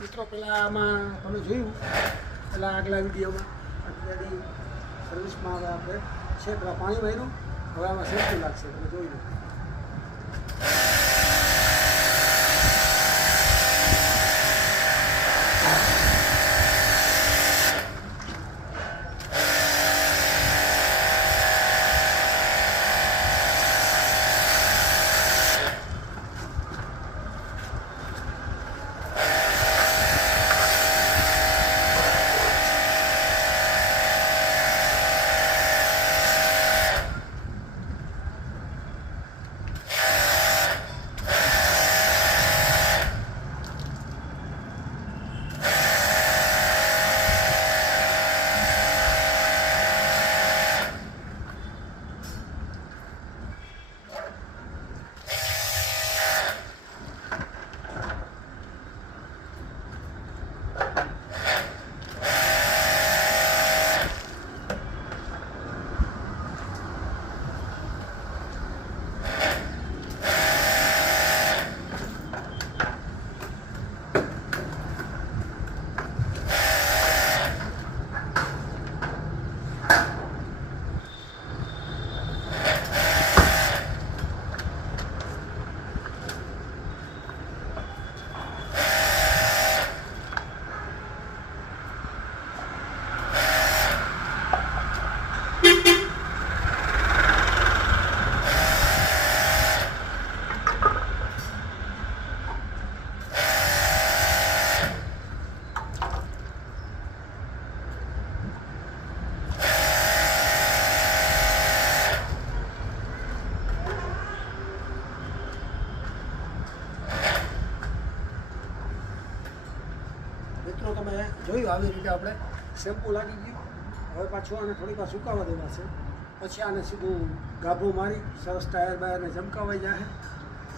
મિત્રો પહેલાં આમાં તમે જોયું પહેલાં આગલા વિડીયોમાં ગાડી સર્વિસમાં હવે આપણે છે પેલા પાણી વાળ્યું, હવે આમાં સેફ્ટી લાગશે, તમે જોઈ લો. મિત્રો તમે જોયું આવી રીતે આપણે શેમ્પુ લાગી ગયું. હવે પાછું આને થોડીક વાર સુકાવા દેવા છે, પછી આને સીધું ગાભો મારી સરસ ટાયર બાયરને ચમકાવાઈ જાય.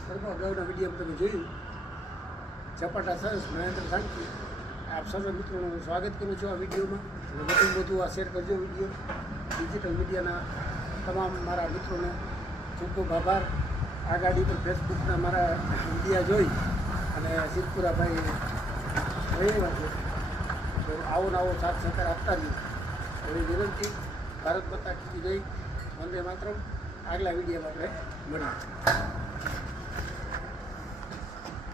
બરાબર, અગાઉના વિડીયો તમે જોયું ઝપાટા સરસ મહેન્દ્ર શાંતિ. આપ સર્વે મિત્રોનું હું સ્વાગત કરું છું આ વિડીયોમાં, અને વધુ આ શેર કરજો વિડીયો. ડિજિટલ મીડિયાના તમામ મારા મિત્રોને ખૂબ ખૂબ આભાર. આ ગાડી પર ફેસબુકના મારા વિડીયા જોઈ અને સિદ્ધપુરાભાઈ રહેવા છે, તો આવો નવો સાથ સહકાર આપતા રહ્યું એવી વિનંતી. ભારત માતા કી જય, વંદે માતરમ. આગલા વિડીયોમાં આપણે મળીએ.